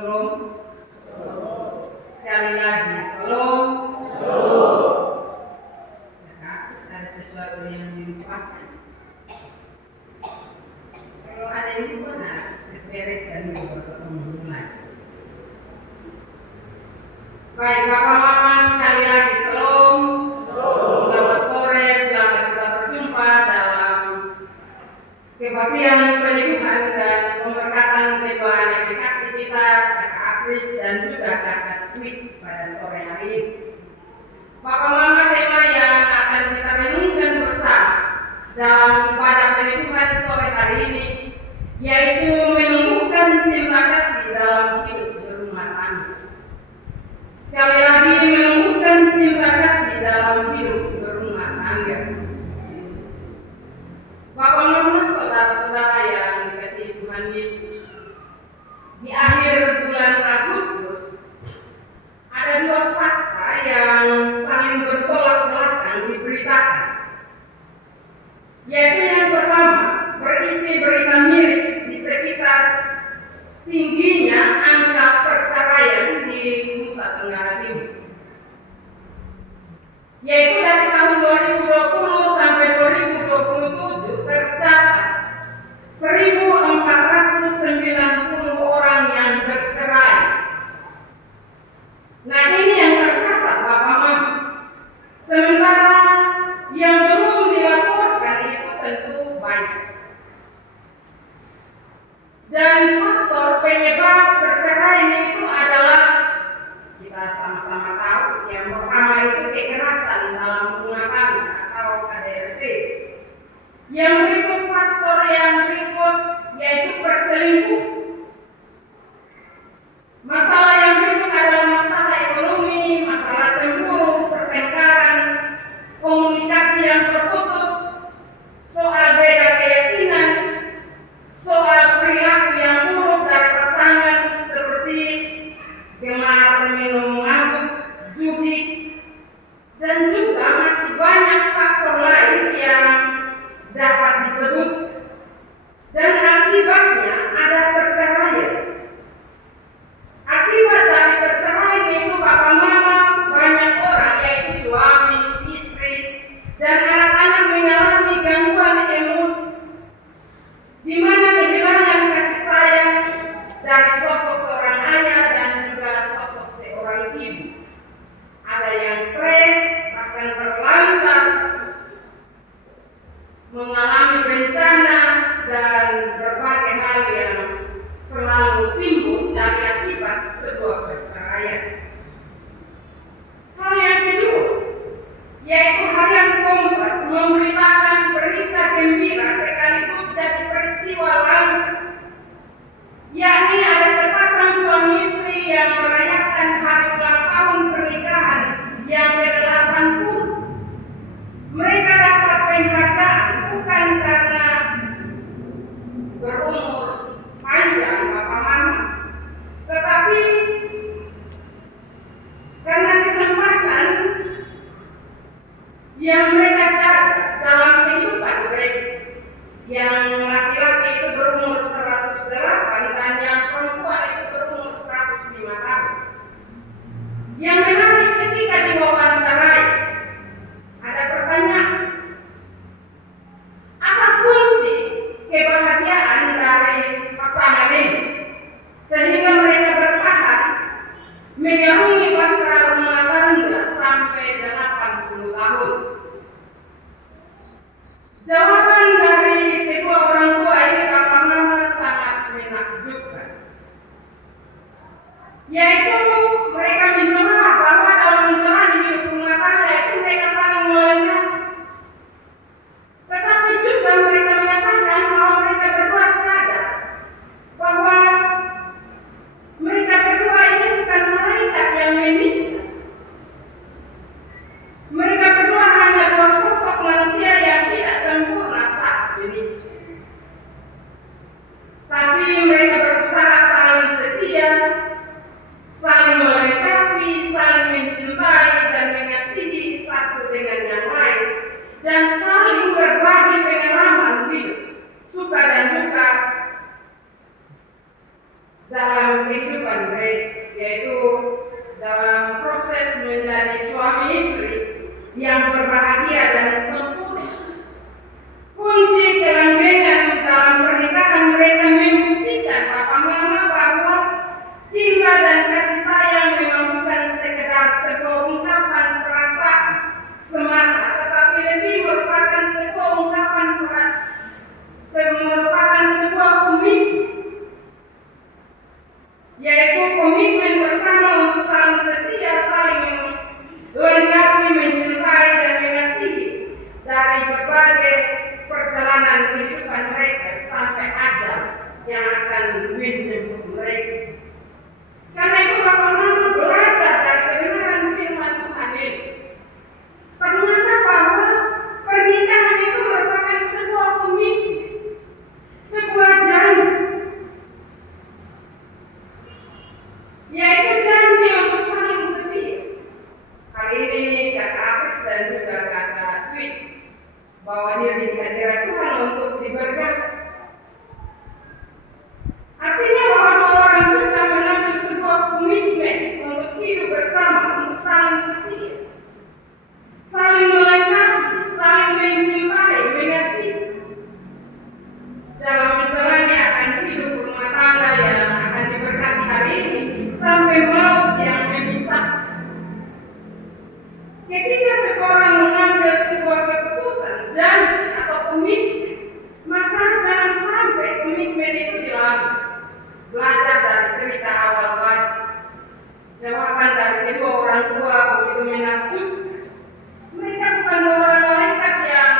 Shalom. Sekali lagi, shalom. Ada sesuatu yang dilupakan. Kalau ada yang lupa, bereskan dulu ketemu lagi. Baik, Bapak Mama, sekali lagi shalom. Selamat sore, selamat kita berjumpa dalam kebaktian penyembuhan dan pemberkatan ketuaan aplikasi kita, Kakak Apris dan juga Kakak Twit pada sore hari ini. Bapak Mama, tema yang akan kita renungkan bersama dalam ibadah penyembuhan sore hari ini yaitu menumbuhkan cinta kasih dalam hidup berumah tangga. Sekali lagi, menumbuhkan cinta kasih dalam hidup berumah tangga. Bapak Mama, saudara-saudara yang dikasihi Tuhan Yesus, di akhir bulan Agustus ada dua fakta yang saling bertolak belakang diberitakan. Yaitu yang pertama, berisi berita miris di sekitar tingginya angka perceraian di Nusa Tenggara Timur. Yaitu dari tahun 2020 sampai 2027 tercatat 1.490 orang yang bercerai. Nah, ini yang tercatat, Bapak Mama. Sementara yang belum dilaporkan itu tentu banyak. Dan faktor penyebab perceraian itu adalah, kita sama-sama tahu, yang pertama itu kekerasan dalam rumah tangga atau KDRT. Yang berikut faktor yang berikut yaitu perselingkuhan. Masalah yang berikut adalah masalah ekonomi, masalah cemburu, pertengkaran, komunikasi yang terputus, soal beda keyakinan, soal perilaku yang buruk dari pasangan seperti gemar minum mabuk, judi, dan juga masih banyak faktor lain yang dapat disebut. Dan akibatnya ada perceraian. Akibat dari perceraian itu, Bapak Mama, banyak orang yaitu suami, istri, dan anak-anak mengalami gangguan emosi, di mana kehilangan kasih sayang dari sosok seorang ayah dan juga sosok seorang ibu. Ada yang stres, bahkan terlantar, mengalami bencana dan berbagai hal yang selalu timbul dari akibat sebuah perceraian. Hal yang kedua, yaitu harian Kompas memberitakan berita gembira sekaligus dari peristiwa langka, yakni ada sepasang suami istri yang merayakan hari ulang tahun pernikahan yang ke-80. Mereka dapat penghargaan bukan karena berumur panjang, Bapak Mama, tetapi karena kesempatan yang mereka jaga dalam kehidupan mereka. Yang laki-laki itu berumur 108 dan yang perempuan itu berumur 105 tahun. Yang menarik ketika diwawancarai, ada pertanyaan, apa kunci kebahagiaan dari pasangan ini sehingga mereka bertahan mengarungi bahtera rumah tangga sampai 80 tahun? Jawaban dari kedua orang tua ini, Bapak Mama, sangat menakjubkan. Yaitu mereka menjelaskan bahwa dalam menjalani hidup rumah tangga itu mereka saling melengkapi. Tetapi juga mereka menyatakan bahwa mereka berdua sadar bahwa mereka berdua ini bukan malaikat yang menikah. Mereka berdua hanya dua sosok manusia yang tidak sempurna saat ini. Tapi mereka berusaha saling setia, saling melengkapi, saling mencintai dan mengasihi satu dengan yang lain, dan saling berbagi pengalaman hidup, suka dan duka dalam kehidupan mereka. yang berbahagia dan sempurna. Kunci kelanggengan dalam pernikahan mereka membuktikan papa mama bahwa cinta dan kasih sayang memang bukan sekedar sebuah ungkapan perasaan semata, tetapi lebih merupakan sebuah komitmen, yaitu komitmen bersama untuk saling setia, saling melengkapi, mencintai dan mengasihi dari berbagai perjalanan kehidupan mereka sampai ajal yang akan menjemput mereka. Karena itu Bapak Mama belajar dari kebenaran firman Tuhan ini. Ternyata bahwa pernikahan itu merupakan sebuah komitmen, sebuah janji, yaitu janji untuk saling setia. Hari ini Kakak Apris dan juga Kakak Dwi bawa diri di hadirat Tuhan untuk diberkati. Artinya bahwa dua orang sudah mengambil sebuah komitmen untuk hidup bersama, untuk saling setia, saling melengkapi, saling mencintai, mengasihi dalam menjalani akan hidup rumah tangga yang akan diberkati hari ini sampai maut yang memisahkan. Ketika seseorang mengambil sebuah keputusan, janji atau komitmen, maka jangan sampai komitmen itu dilanggar. Belajar dari cerita awal bayi, jawaban dari kedua orang tua begitu menakjubkan. Mereka bukan orang malaikat yang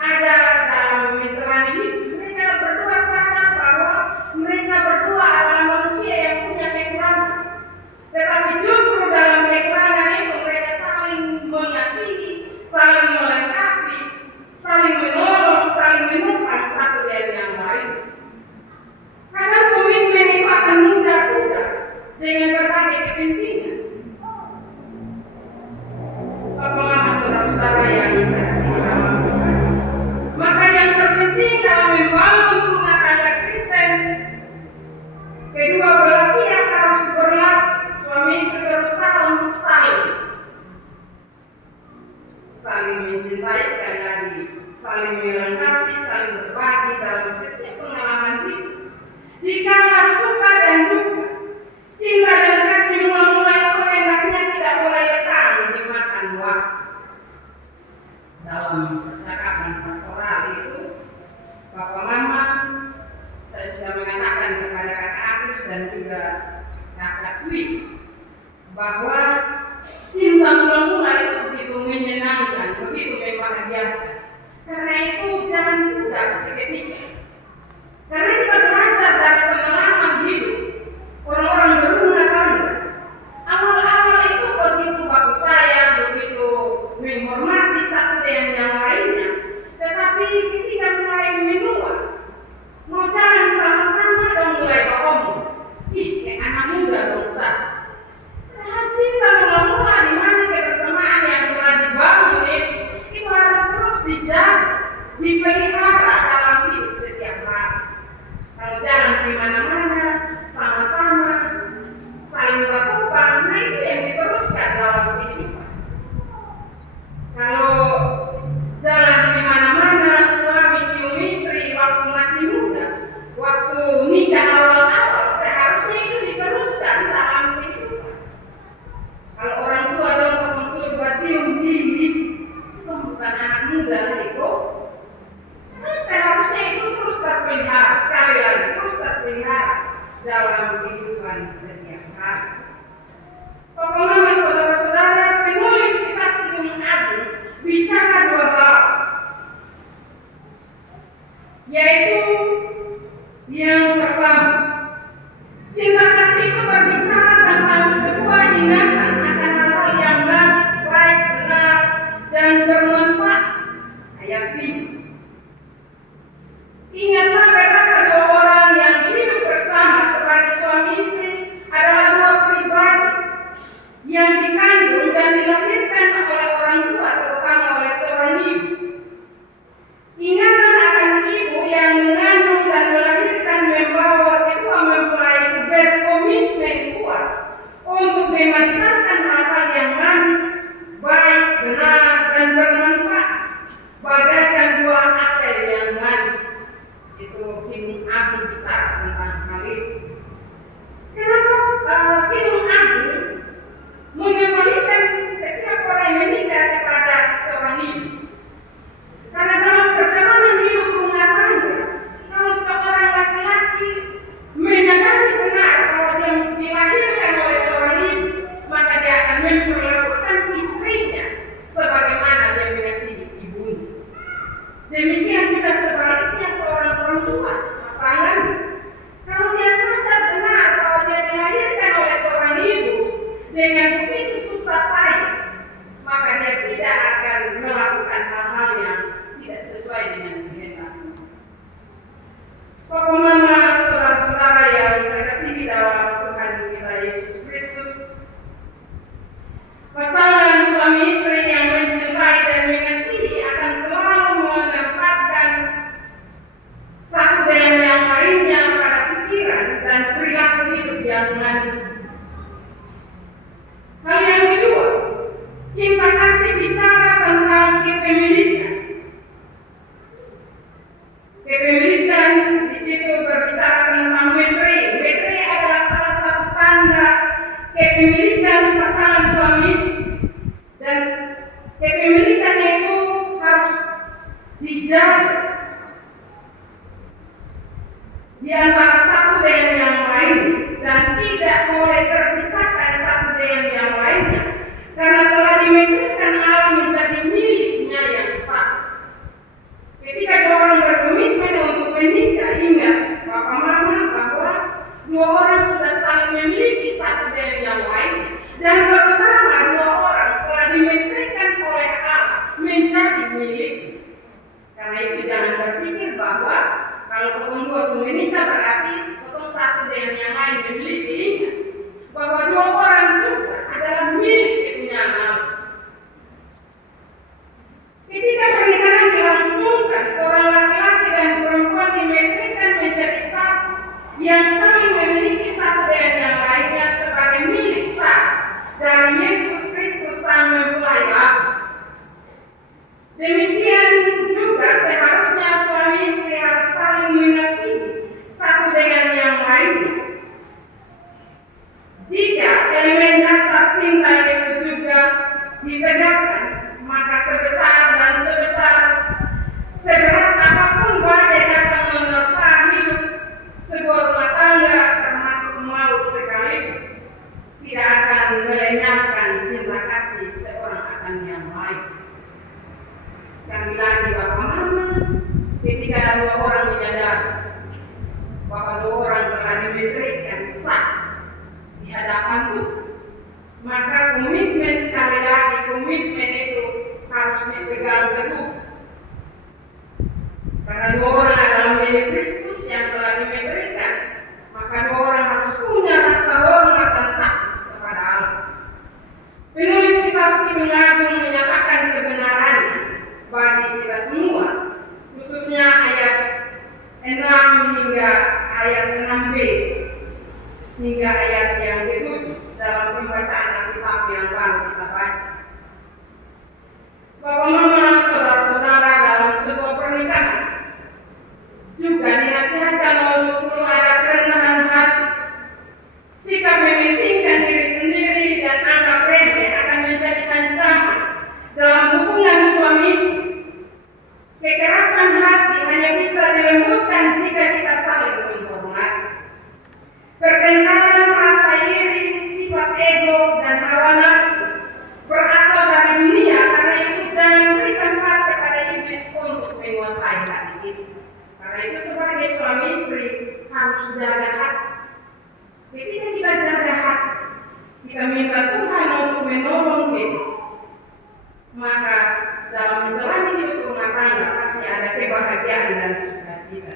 ada dalam menjalani hidup. Mereka berdua sadar bahwa mereka berdua adalah manusia yang punya kekurangan. Tetapi justru dalam kekurangan itu mereka saling mengasihi, saling melengkapi, saling menolong, saling menopang satu dari yang lain. Karena komitmen itu akan mudah-mudah dengan berbagai kepentingan. Bapak Mama, saudara-saudara yang dikasihi Allah, maka yang terpenting dalam membangun rumah tangga Kristen, kedua belah pihak harus berlaku. Suami istri berusaha untuk saling mencintai, sekali lagi saling melengkapi, saling berbagi dalam setiap pengalaman hidup. Dikala suka dan duka, cinta dan kasih mula-mula itu hendaknya tidak boleh lekang dimakan waktu. Dalam percakapan pastoral itu, Bapak Mama, saya sudah mengatakan kepada Kakak Apris dan juga Kakak Dwi bahwa cinta mula-mula itu begitu menyenangkan, begitu membahagiakan. Karena itu jangan mudah seketika. Karena kita belajar dari pengalaman hidup orang-orang berumah tangga. Awal-awal itu begitu baku sayang, begitu menghormati satu dengan yang lainnya. Tetapi ketika mulai menua, mau jalan sama-sama dan mulai beromong. Kayak anak muda dong sah. Cinta mula-mula di mana kebersamaan yang telah dibangun itu harus terus dijaga, dipelihara dalam hidup setiap hari. Kalau jalan di mana-mana, sama-sama, saling bertopang, nah itu yang diteruskan dalam kehidupan. Kalau jalan di mana-mana, suami cium istri waktu masih muda, waktu nikah awal-awal, seharusnya itu diteruskan dalam kehidupan. Kalau orang tua dong potong suruh cium gigi, itu bukan anak muda lah itu. Seharusnya itu terus terpelihara, sekali lagi terus terpelihara dalam kehidupan setiap hari. Bapak Mama, saudara-saudara, penulis kitab Kidung Agung bicara dua hal, yaitu yang pertama, cinta kasih itu berbicara tentang sebuah ingatan akan hal yang manis, baik, benar, dan bermanfaat. Ayat 5. Ingatlah kata dua orang yang hidup bersama sebagai suami istri adalah dua pribadi yang dikandung dan dilahirkan oleh orang tua, terutama oleh seorang ibu. Ingatan akan ibu yang mengandung dan melahirkan membawa kedua mempelai itu berkomitmen kuat untuk memancang dijaga di antara satu dengan yang lain dan tidak boleh terpisahkan satu dengan yang lainnya, karena telah dimeteraikan Allah menjadi miliknya yang sah. Ketika dua orang berkomitmen untuk menikah, ingat Bapak Mama bahwa dua orang sudah saling memiliki satu dengan yang lain, dan terutama dua orang telah dimeteraikan oleh Allah menjadi milik. Karena itu jangan berpikir bahwa kalau potong dua sudah menikah berarti potong satu dengan yang lain memiliki. Ingat bahwa dua orang juga adalah milik kepunyaan Allah. Ketika pernikahan dilangsungkan, seorang laki-laki dan perempuan dimeteraikan menjadi satu yang saling memiliki satu dengan yang lainnya sebagai milik sah dari Yesus Kristus Sang Mempelai Allah. Demikian juga seharusnya suami istri harus saling mengasihi satu dengan yang lainnya. Jika elemen dasar cinta itu juga ditegakkan, maka seberat apapun badai datang menerpa hidup sebuah rumah tangga, termasuk maut sekalipun, tidak akan melenyapkan cinta kasih seorang akan yang lain. Sekali lagi Bapak Mama, ketika dua orang menyadari bahwa dua orang telah dimeteraikan sah di hadapan Tuhan, maka komitmen itu harus dipegang teguh. Karena dua orang adalah milik Kristus yang telah dimeteraikan, maka dua orang harus punya rasa hormat dan takut kepada Allah. Penulis kitab Kidung Agung menyatakan kebenarannya bagi kita semua, khususnya ayat 6 hingga ayat 6b hingga ayat yang ke-7 dalam pembacaan Alkitab yang baru kita baca. Bapak Mama, saudara-saudara, dalam sebuah pernikahan juga dinasihatkan untuk perlu ada kerendahan hati. Sikap mementingkan diri sendiri dan anggap remeh akan menjadi ancaman dalam hubungan suami istri. Kekerasan hati hanya bisa dilembutkan jika kita saling menghormati. Pertengkaran, rasa iri, sifat ego, dan hawa nafsu berasal dari dunia, karena itu jangan beri tempat kepada iblis untuk menguasai hati kita. Karena itu sebagai suami istri harus jaga hati. Ketika kita jaga hati, kita minta Tuhan untuk menolong kita, maka dalam menjalani hidup rumah tangga pasti ada kebahagiaan dan sukacita.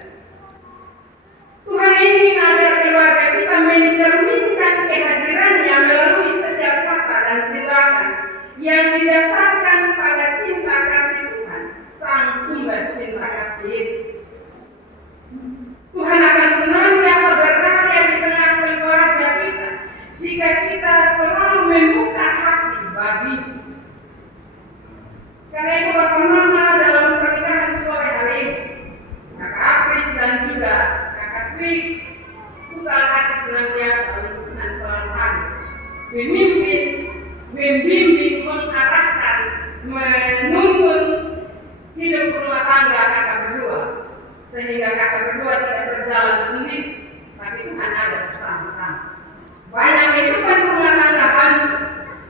Tuhan ingin agar keluarga kita mencerminkan kehadirannya melalui setiap kata dan tindakan yang didasarkan pada cinta kasih Tuhan, Sang Sumber cinta kasih itu. Tuhan akan senantiasa berkarya di tengah keluarga kita jika kita selalu membuka hati bagi. Karena itu Bapak Mama, dalam pernikahan sore hari ini, Kakak Apris dan juga Kakak Tri, buka hati senantiasa untuk Tuhan selalu hadir, memimpin, membimbing, mengarahkan, menuntun hidup rumah tangga kakak berdua, sehingga kakak berdua tidak berjalan sendiri, tapi Tuhan ada bersama-sama. Banyak kehidupan rumah tangga hancur,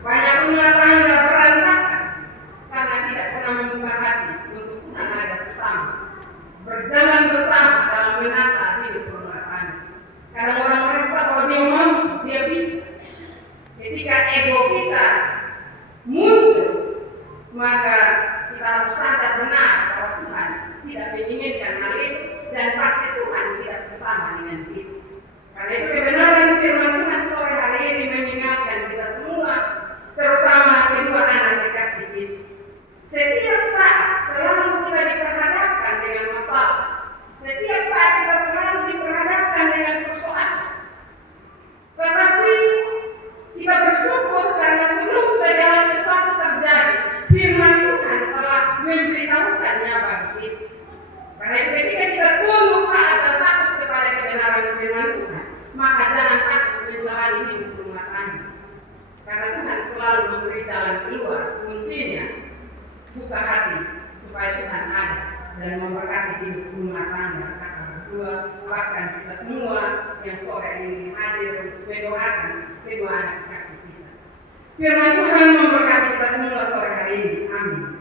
banyak rumah tangga berantakan karena tidak pernah membuka hati untuk Tuhan ada bersama, berjalan bersama dalam menata hidup rumah tangga. Kadang orang merasa bahwa dia mampu, dia bisa. Ketika ego kita muncul, maka kita harus sadar benar bahwa Tuhan tidak menginginkan hal itu, dan pasti Tuhan tidak bersama dengan kita. Karena itu kebenaran firman Tuhan sore hari ini mengingatkan kita semua, terutama kedua anak kekasih kita. Setiap saat selalu kita diperhadapkan dengan masalah. Setiap saat kita selalu diperhadapkan dengan persoalan. Tetapi kita bersyukur karena sebelum segala sesuatu terjadi, firman Tuhan telah memberitahukannya bagi kita. Karena itu ketika kita tunduk taat dan takut kepada kebenaran firman Tuhan, maka jangan takut menjalani hidup rumah tangga. Karena Tuhan selalu memberi jalan keluar. Kuncinya buka hati supaya Tuhan ada dan memberkati hidup rumah tangga kakak berdua, bahkan kita semua yang sore ini hadir untuk mendoakan kedua anak kasih kita. Firman Tuhan memberkati kita semua sore hari ini. Amin.